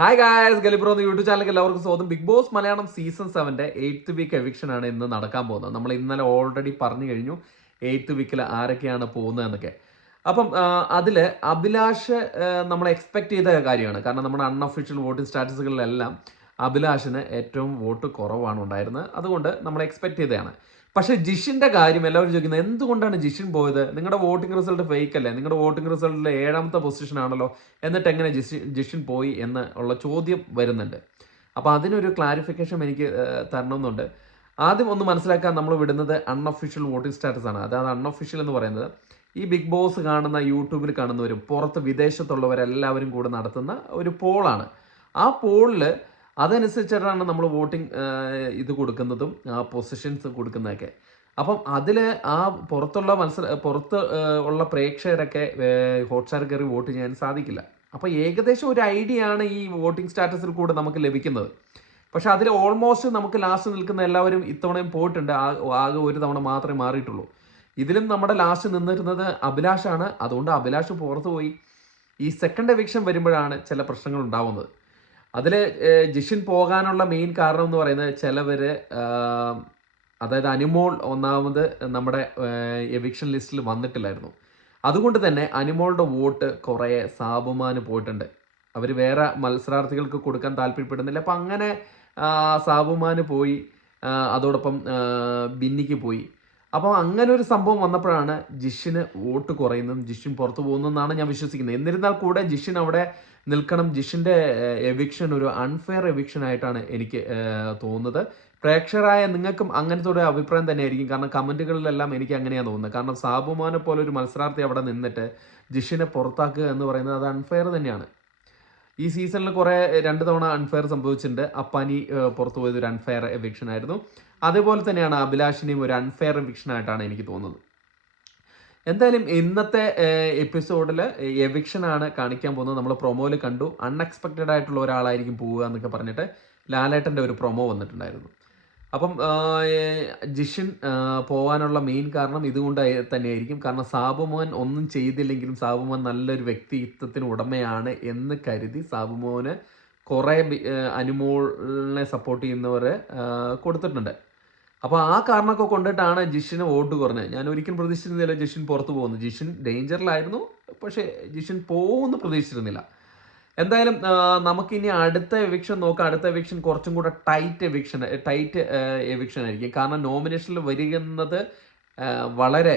Hi guys, ഗലിബ്രോ എന്ന YouTube ചാനലിലേക്ക് എല്ലാവർക്കും സ്വാഗതം. Bigg Boss Malayalam season 7 8th week eviction ആണ് ഇന്ന് നടക്കാൻ പോകുന്നത്. നമ്മൾ ഇന്നലെ ഓൾറെഡി പറഞ്ഞു കഴിഞ്ഞു 8th വീക്കിൽ ആരൊക്കെയാണ് പോകുന്നത് എന്നൊക്കെ. അപ്പം അതിൽ അഭിലാഷ് നമ്മൾ എക്സ്പെക്ട് ചെയ്ത കാര്യമാണ്. കാരണം നമ്മുടെ അൺഒഫീഷ്യൽ വോട്ടിംഗ് സ്റ്റാറ്റസുകളിലെല്ലാം അഭിലാഷിന് ഏറ്റവും വോട്ട് കുറവാണ് ഉണ്ടായിരുന്നത്. അതുകൊണ്ട് നമ്മൾ എക്സ്പെക്ട് ചെയ്തതാണ്. പക്ഷേ ജിഷിൻ്റെ കാര്യം എല്ലാവരും ചോദിക്കുന്നത്, എന്തുകൊണ്ടാണ് ജിഷിൻ പോയത്? നിങ്ങളുടെ വോട്ടിംഗ് റിസൾട്ട് ഫേക്ക് അല്ലേ? നിങ്ങളുടെ വോട്ടിംഗ് റിസൾട്ടിൽ 7ാമത്തെ പൊസിഷൻ ആണല്ലോ, എന്നിട്ട് എങ്ങനെ ജിഷിൻ പോയി എന്ന് ഉള്ള ചോദ്യം വരുന്നുണ്ട്. അപ്പോൾ അതിനൊരു ക്ലാരിഫിക്കേഷൻ എനിക്ക് തരണമെന്നുണ്ട്. ആദ്യം ഒന്ന് മനസ്സിലാക്കാൻ നമ്മൾ വിടുന്നത് അൺഒഫീഷ്യൽ വോട്ടിംഗ് സ്റ്റാറ്റസ് ആണ്. അതായത് അൺഒഫീഷ്യൽ എന്ന് പറയുന്നത് ഈ ബിഗ് ബോസ് കാണുന്ന, യൂട്യൂബിൽ കാണുന്നവരും പുറത്ത് വിദേശത്തുള്ളവരെല്ലാവരും കൂടെ നടത്തുന്ന ഒരു പോളാണ്. ആ പോളിൽ അതനുസരിച്ചിട്ടാണ് നമ്മൾ വോട്ടിംഗ് ഇത് കൊടുക്കുന്നതും പൊസിഷൻസ് കൊടുക്കുന്നതൊക്കെ. അപ്പം അതിൽ ആ പുറത്ത് ഉള്ള പ്രേക്ഷകരൊക്കെ ഹോട്ട്സ്റ്റാർ കയറി വോട്ട് ചെയ്യാൻ സാധിക്കില്ല. അപ്പോൾ ഏകദേശം ഒരു ഐഡിയ ആണ് ഈ വോട്ടിംഗ് സ്റ്റാറ്റസിൽ കൂടെ നമുക്ക് ലഭിക്കുന്നത്. പക്ഷെ അതിൽ ഓൾമോസ്റ്റ് നമുക്ക് ലാസ്റ്റ് നിൽക്കുന്ന എല്ലാവരും ഇത്തവണയും പോയിട്ടുണ്ട്. ആകെ ഒരു തവണ മാത്രമേ മാറിയിട്ടുള്ളൂ. ഇതിലും നമ്മുടെ ലാസ്റ്റ് നിന്നിരുന്നത് അഭിലാഷാണ്. അതുകൊണ്ട് അഭിലാഷ് പുറത്തു പോയി. ഈ സെക്കൻഡ് എവിക്ഷൻ വരുമ്പോഴാണ് ചില പ്രശ്നങ്ങൾ ഉണ്ടാവുന്നത്. അതിൽ ജിഷിൻ പോകാനുള്ള മെയിൻ കാരണം എന്ന് പറയുന്നത് ചിലവർ, അതായത് അനുമോൾ ഒന്നാമത് നമ്മുടെ എവിക്ഷൻ ലിസ്റ്റിൽ വന്നിട്ടില്ലായിരുന്നു. അതുകൊണ്ട് തന്നെ അനുമോളുടെ വോട്ട് കുറേ സാബുമാന് പോയിട്ടുണ്ട്. അവർ വേറെ മത്സരാർത്ഥികൾക്ക് കൊടുക്കാൻ താല്പര്യപ്പെടുന്നില്ല. അപ്പം അങ്ങനെ സാബുമാന് പോയി, അതോടൊപ്പം ബിന്നിക്ക് പോയി. അപ്പോൾ അങ്ങനെ ഒരു സംഭവം വന്നപ്പോഴാണ് ജിഷിന് വോട്ട് കുറയുന്നതും ജിഷിൻ പുറത്തു പോകുന്നതെന്നാണ് ഞാൻ വിശ്വസിക്കുന്നത്. എന്നിരുന്നാൽ കൂടെ ജിഷിൻ അവിടെ നിൽക്കണം. ജിഷിൻ്റെ എവിക്ഷൻ ഒരു അൺഫെയർ എവിക്ഷൻ ആയിട്ടാണ് എനിക്ക് തോന്നുന്നത്. പ്രേക്ഷകരായ നിങ്ങൾക്കും അങ്ങനത്തെ ഒരു അഭിപ്രായം തന്നെയായിരിക്കും. കാരണം കമൻറ്റുകളിലെല്ലാം എനിക്ക് അങ്ങനെയാണ് തോന്നുന്നത്. കാരണം സാബുമാനെ പോലെ ഒരു മത്സരാർത്ഥി അവിടെ നിന്നിട്ട് ജിഷിനെ പുറത്താക്കുക എന്ന് പറയുന്നത് അത് അൺഫെയർ തന്നെയാണ്. ഈ സീസണിൽ കുറേ 2 തവണ അൺഫെയർ സംഭവിച്ചിട്ടുണ്ട്. അപ്പാനി പുറത്തു പോയത് ഒരു അൺഫെയർ എവിക്ഷൻ ആയിരുന്നു. അതേപോലെ തന്നെയാണ് അഭിലാഷിനെയും ഒരു അൺഫെയർ എവിക്ഷൻ ആയിട്ടാണ് എനിക്ക് തോന്നുന്നത്. എന്തായാലും ഇന്നത്തെ എപ്പിസോഡിൽ എവിക്ഷനാണ് കാണിക്കാൻ പോകുന്നത്. നമ്മൾ പ്രൊമോയിൽ കണ്ടു, അൺഎക്സ്പെക്റ്റഡ് ആയിട്ടുള്ള ഒരാളായിരിക്കും പോവുക എന്നൊക്കെ പറഞ്ഞിട്ട് ലാലേട്ടൻ്റെ ഒരു പ്രൊമോ വന്നിട്ടുണ്ടായിരുന്നു. അപ്പം ജിഷിൻ പോകാനുള്ള മെയിൻ കാരണം ഇതുകൊണ്ട് തന്നെയായിരിക്കും. കാരണം സാബുമോൻ ഒന്നും ചെയ്തില്ലെങ്കിലും സാബുമോൻ നല്ലൊരു വ്യക്തിത്വത്തിന് ഉടമയാണ് എന്ന് കരുതി സാബുമോന് കുറേ അനുമോളിനെ സപ്പോർട്ട് ചെയ്യുന്നവർ കൊടുത്തിട്ടുണ്ട്. അപ്പോൾ ആ കാരണമൊക്കെ കൊണ്ടിട്ടാണ് ജിഷിന് വോട്ട് കുറഞ്ഞത്. ഞാൻ ഒരിക്കലും പ്രതീക്ഷിച്ചിരുന്നില്ല ജിഷിൻ പുറത്തു പോകുന്നു. ജിഷിൻ ഡേഞ്ചറിലായിരുന്നു, പക്ഷേ ജിഷിൻ പോകുമെന്ന് പ്രതീക്ഷിച്ചിരുന്നില്ല. എന്തായാലും നമുക്കിനി അടുത്ത എവിക്ഷൻ നോക്കാം. അടുത്ത എവിക്ഷൻ കുറച്ചും കൂടെ ടൈറ്റ് എവിക്ഷൻ ആയിരിക്കും. കാരണം നോമിനേഷനിൽ വരികയുന്നത് വളരെ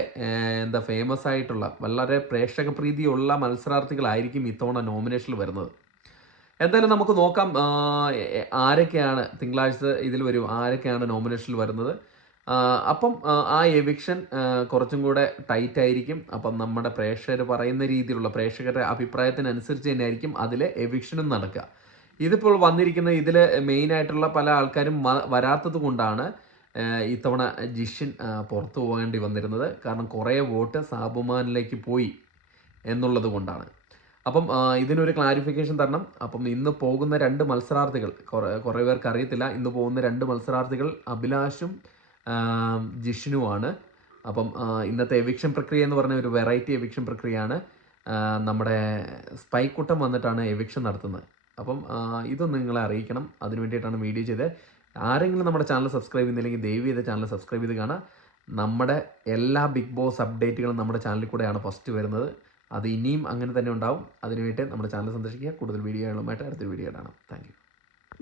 ഫേമസ് ആയിട്ടുള്ള, വളരെ പ്രേക്ഷക പ്രീതിയുള്ള മത്സരാർത്ഥികളായിരിക്കും ഇത്തവണ നോമിനേഷനിൽ വരുന്നത്. എന്തായാലും നമുക്ക് നോക്കാം ആരൊക്കെയാണ് തിങ്കളാഴ്ച ഇതിൽ വരും, ആരൊക്കെയാണ് നോമിനേഷനിൽ വരുന്നത്. അപ്പം ആ എവിക്ഷൻ കുറച്ചും കൂടെ ടൈറ്റ് ആയിരിക്കും. അപ്പം നമ്മുടെ പ്രേക്ഷകർ പറയുന്ന രീതിയിലുള്ള, പ്രേക്ഷകരുടെ അഭിപ്രായത്തിനനുസരിച്ച് തന്നെ ആയിരിക്കും അതിൽ എവിക്ഷനും നടക്കുക. ഇതിപ്പോൾ വന്നിരിക്കുന്ന ഇതിൽ മെയിനായിട്ടുള്ള പല ആൾക്കാരും വരാത്തത് കൊണ്ടാണ് ഇത്തവണ ജിഷിൻ പുറത്തു പോകേണ്ടി വന്നിരുന്നത്. കാരണം കുറേ വോട്ട് സാബുമാനിലേക്ക് പോയി എന്നുള്ളത് കൊണ്ടാണ്. അപ്പം ഇതിനൊരു ക്ലാരിഫിക്കേഷൻ തരണം. അപ്പം ഇന്ന് പോകുന്ന 2 മത്സരാർത്ഥികൾ, കുറേ പേർക്ക് അറിയത്തില്ല, ഇന്ന് പോകുന്ന 2 മത്സരാർത്ഥികൾ അഭിലാഷും ജിഷിനുമാണ്. അപ്പം ഇന്നത്തെ എവിക്ഷൻ പ്രക്രിയ എന്ന് പറഞ്ഞ ഒരു വെറൈറ്റി എവിക്ഷൻ പ്രക്രിയയാണ്. നമ്മുടെ സ്പൈക്കുട്ടം വന്നിട്ടാണ് എവിക്ഷൻ നടത്തുന്നത്. അപ്പം ഇതൊന്ന് നിങ്ങളെ അറിയിക്കണം. അതിന് വേണ്ടിയിട്ടാണ് വീഡിയോ ചെയ്തത്. ആരെങ്കിലും നമ്മുടെ ചാനൽ സബ്സ്ക്രൈബ് ചെയ്യുന്നില്ലെങ്കിൽ ദയവ് ചെയ്ത് ചാനൽ സബ്സ്ക്രൈബ് ചെയ്ത് കാണാം. നമ്മുടെ എല്ലാ ബിഗ് ബോസ് അപ്ഡേറ്റുകളും നമ്മുടെ ചാനലിൽ കൂടെയാണ് ഫസ്റ്റ് വരുന്നത്. അത് ഇനിയും അങ്ങനെ തന്നെ ഉണ്ടാവും. അതിനുവേണ്ടി നമ്മുടെ ചാനൽ സന്ദർശിക്കുക. കൂടുതൽ വീഡിയോകളുമായിട്ട് അടുത്തൊരു വീഡിയോ കാണാം. Thank you.